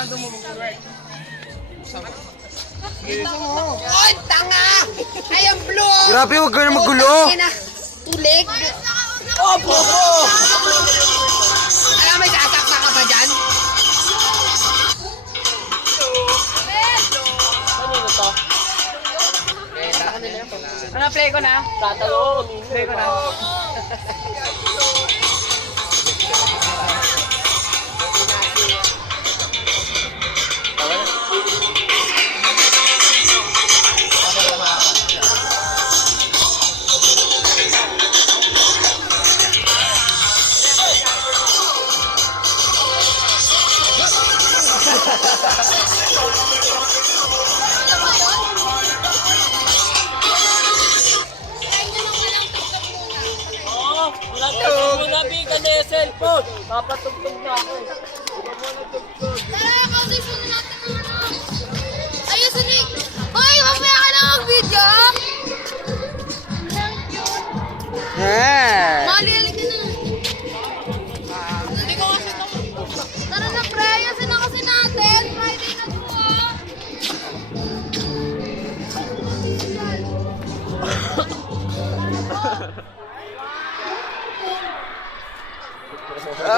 Paano mo mag-work? Oy, tanga! Ay, ang blue! Grabe, huwag ka na magulo. Tulig! Oh, bobo! Alam, may sasaksa ka ba dyan? Kanino to? Ano, play ko na? Tatalo, Play ko na. Oo, wala tagtog muna, bigan na yung cellphone. Papatugtog na ako. Huwag mo na tugtog. Tara, kasi sunod natin ang ano. Ayun, Rick. Hoy, mamaya ka na mag-video. Yeah. Malilig ka na. Hindi ko kasi ito. Tara na, pre. Ayasin na kasi natin. Friday na to, ah.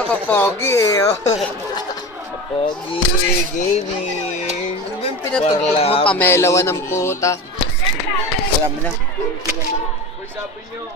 Papogi eh. Papogi, gaming. Ano ba yung pinatugtog mo? Wala, Pamelawan ng puta. Alam mo na. Sabi niyo,